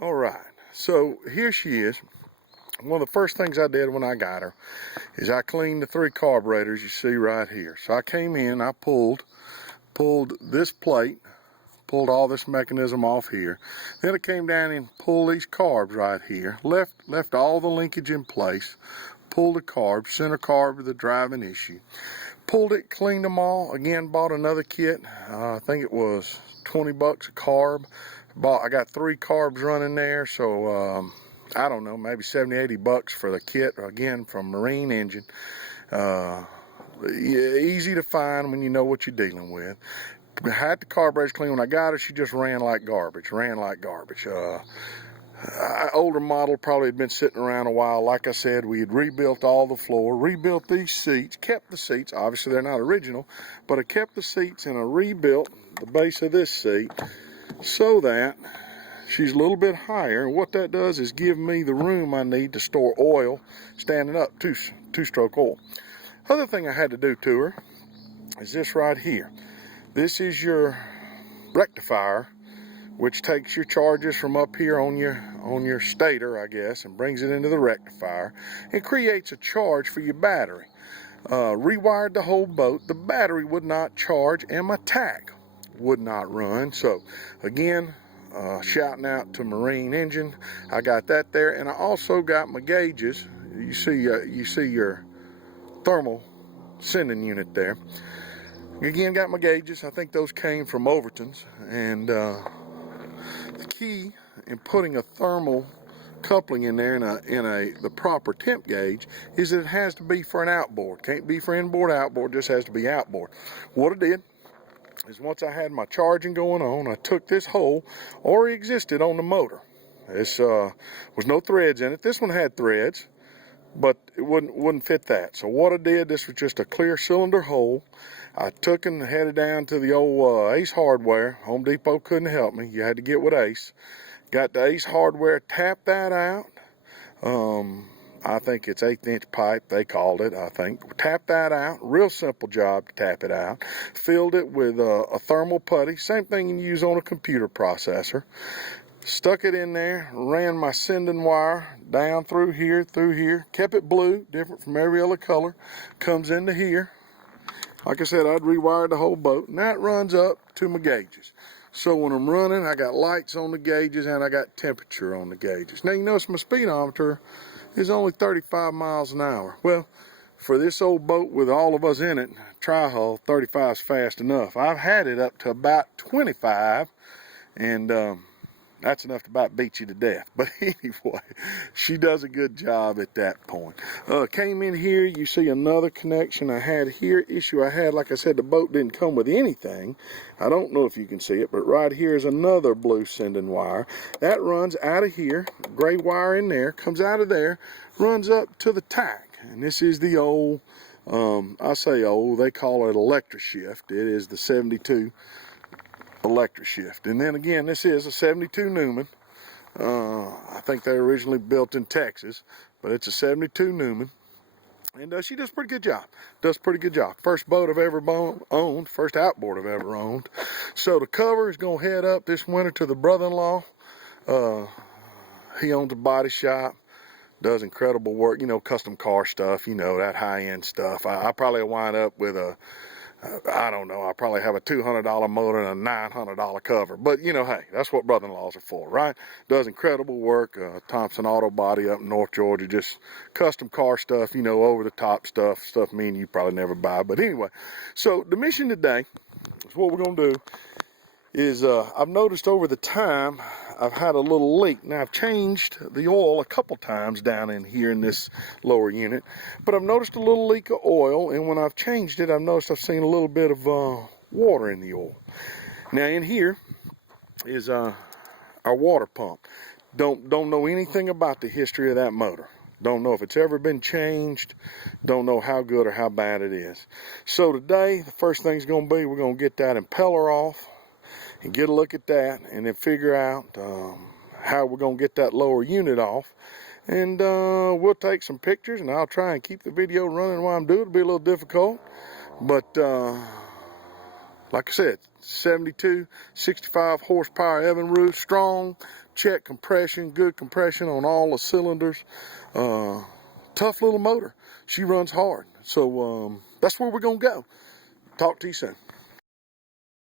All right, so here she is. One of the first things I did when I got her is I cleaned the 3 carburetors you see right here. So I came in, I pulled this plate, pulled all this mechanism off here. Then I came down and pulled these carbs right here, left all the linkage in place, pulled the carb, center carb with the driving issue. Pulled it, cleaned them all, again bought another kit. I think it was 20 bucks a carb. I got 3 carbs running there, so I don't know, maybe 70, 80 bucks for the kit, again from Marine Engine. Easy to find when you know what you're dealing with. Had the carburetors clean. When I got her, she just ran like garbage. Older model, probably had been sitting around a while. Like I said, we had rebuilt all the floor, rebuilt these seats, kept the seats. Obviously, they're not original, but I kept the seats and I rebuilt the base of this seat so that she's a little bit higher. And what that does is give me the room I need to store oil standing up, two-stroke oil. Other thing I had to do to her is this right here. This is your rectifier, which takes your charges from up here on your stator, I guess, and brings it into the rectifier and creates a charge for your battery. Rewired the whole boat. The battery would not charge and my tack would not run. So again, shouting out to Marine Engine, I got that there, and I also got my gauges. You see your thermal sending unit there. Again, got my gauges. I think those came from Overton's, and the key in putting a thermal coupling in there in the proper temp gauge is that it has to be for an outboard. Can't be for inboard, outboard, just has to be outboard. What I did is once I had my charging going on, I took this hole, already existed on the motor. This was no threads in it. This one had threads, but it wouldn't fit that. So what I did, this was just a clear cylinder hole. I took and headed down to the old Ace Hardware. Home Depot couldn't help me. You had to get with Ace. Got the Ace Hardware, tapped that out. I think it's 1/8" pipe, they called it, I think. Tapped that out. Real simple job to tap it out. Filled it with a thermal putty. Same thing you use on a computer processor. Stuck it in there, ran my sending wire down through here, kept it blue, different from every other color. Comes into here. Like I said, I'd rewired the whole boat, and that runs up to my gauges. So when I'm running, I got lights on the gauges and I got temperature on the gauges. Now you notice my speedometer is only 35 miles an hour. Well, for this old boat with all of us in it, tri-hull, 35 is fast enough. I've had it up to about 25, and that's enough to about beat you to death. But anyway, she does a good job at that point. Came in here, you see another connection I had here. Issue I had, like I said, the boat didn't come with anything. I don't know if you can see it, but right here is another blue sending wire. That runs out of here, gray wire in there, comes out of there, runs up to the tack. And this is the old, I say old, they call it electric shift. It is the 72 electric shift. And then again, this is a 72 Newman. I think they were originally built in Texas, but it's a 72 Newman. And she does a pretty good job. First boat I've ever owned, first outboard I've ever owned. So the cover is going to head up this winter to the brother-in-law. He owns a body shop, does incredible work, you know, custom car stuff, you know, that high-end stuff. I probably wind up with I don't know, I probably have a $200 motor and a $900 cover. But, you know, hey, that's what brother-in-laws are for, right? Does incredible work. Thompson Auto Body up in North Georgia, just custom car stuff, you know, over-the-top stuff me and you probably never buy. But anyway, so the mission today is what we're going to do is I've noticed over the time I've had a little leak. Now I've changed the oil a couple times down in here in this lower unit, but I've noticed a little leak of oil, and when I've changed it, I've noticed I've seen a little bit of water in the oil. Now in here is our water pump. Don't know anything about the history of that motor. Don't know if it's ever been changed. Don't know how good or how bad it is. So today, the first thing's going to be we're going to get that impeller off and get a look at that, and then figure out how we're going to get that lower unit off. And we'll take some pictures, and I'll try and keep the video running while I'm doing it. It'll be a little difficult, but Like I said, 72, 65 horsepower Evinrude, strong, check compression, good compression on all the cylinders. Tough little motor. She runs hard. So that's where we're going to go. Talk to you soon.